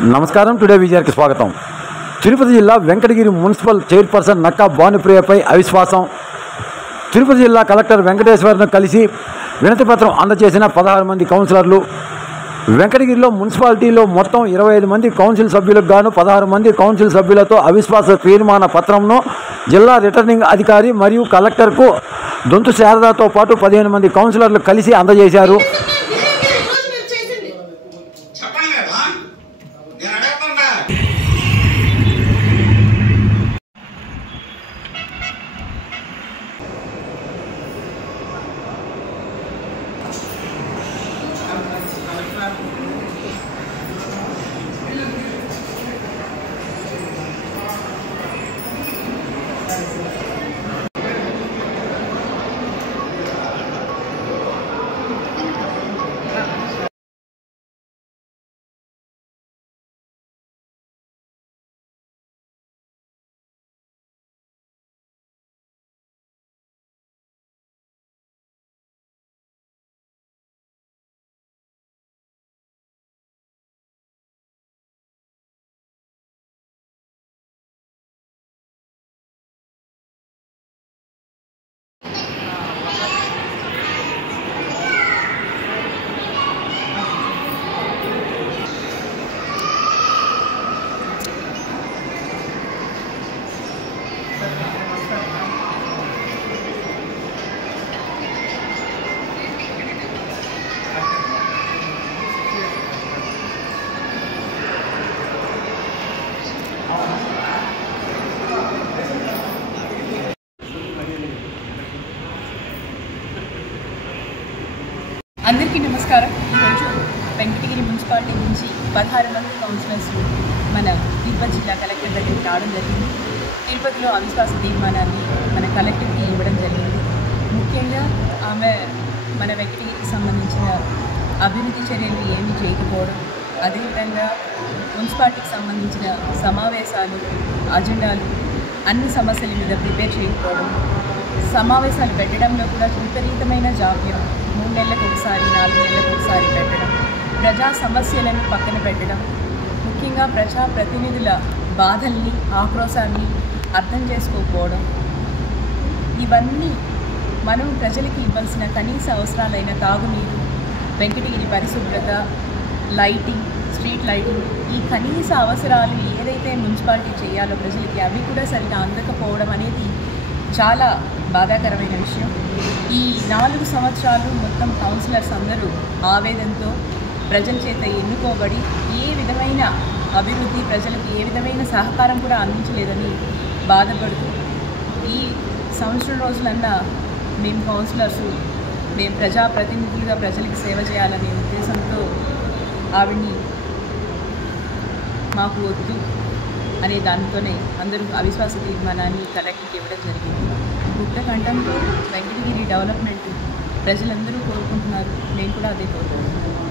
నమస్కారం. టుడే విజయానికి స్వాగతం. తిరుపతి జిల్లా వెంకటగిరి మున్సిపల్ చైర్పర్సన్ నక్కా భానుప్రియపై అవిశ్వాసం. తిరుపతి జిల్లా కలెక్టర్ వెంకటేశ్వర్ను కలిసి వినతిపత్రం అందజేసిన 16 మంది కౌన్సిలర్లు. వెంకటగిరిలో మున్సిపాలిటీలో మొత్తం 25 మంది కౌన్సిల్ సభ్యులకు గాను 16 మంది కౌన్సిల్ సభ్యులతో అవిశ్వాస తీర్మాన పత్రంను జిల్లా రిటర్నింగ్ అధికారి మరియు కలెక్టర్కు దొంతు శారదాతో పాటు 15 మంది కౌన్సిలర్లు కలిసి అందజేశారు. అందరికీ నమస్కారం. ఈరోజు వెంకటగిరి మున్సిపాలిటీ నుంచి 16 మంది కౌన్సిలర్స్ మన తిరుపతి జిల్లా కలెక్టర్ దగ్గరికి రావడం జరిగింది. తిరుపతిలో అవిశ్వాస తీర్మానాన్ని మన కలెక్టర్కి ఇవ్వడం జరిగింది. ముఖ్యంగా ఆమె మన వెంకటగిరికి సంబంధించిన అభివృద్ధి చర్యలు ఏమీ చేయకపోవడం, అదేవిధంగా మున్సిపాలిటీకి సంబంధించిన సమావేశాలు అజెండాలు అన్ని సమస్యల మీద ప్రిపేర్ చేయకపోవడం, సమావేశాలు పెట్టడంలో కూడా విపరీతమైన జాప్యం, 3 నెలలకు ఒకసారి 4 నెలలకు ఒకసారి పెట్టడం, ప్రజా సమస్యలను పక్కన పెట్టడం, ముఖ్యంగా ప్రజాప్రతినిధుల బాధల్ని ఆక్రోశాన్ని అర్థం చేసుకోకపోవడం, ఇవన్నీ మనం ప్రజలకి ఇవ్వాల్సిన కనీస అవసరాలైన తాగునీరు, వెంకటగిరి పరిశుభ్రత, లైటింగ్, స్ట్రీట్ లైటింగ్, ఈ కనీస అవసరాలు ఏదైతే మున్సిపాలిటీ చేయాలో ప్రజలకి అవి కూడా సరిగా అందకపోవడం అనేది చాలా బాధాకరమైన విషయం. ఈ 4 సంవత్సరాలు మొత్తం కౌన్సిలర్స్ అందరూ ఆవేదనతో ప్రజల చేత ఎన్నుకోబడి ఏ విధమైన అభివృద్ధి, ప్రజలకు ఏ విధమైన సహకారం కూడా అందించలేదని బాధపడుతూ ఈ సంవత్సరం రోజులన్నా మేము కౌన్సిలర్స్ మేము ప్రజాప్రతినిధులుగా ప్రజలకు సేవ చేయాలనే ఉద్దేశంతో ఆవిడ్ని మాకు వద్దు అనే దానితోనే అందరూ అవిశ్వాస తీర్మానాన్ని కలెక్టర్కి ఇవ్వడం జరిగింది. గుప్తకంఠంతో వెంకటగిరి డెవలప్మెంట్ ప్రజలందరూ కోరుకుంటున్నారు. నేను కూడా అదే కోరుకుంటున్నాను.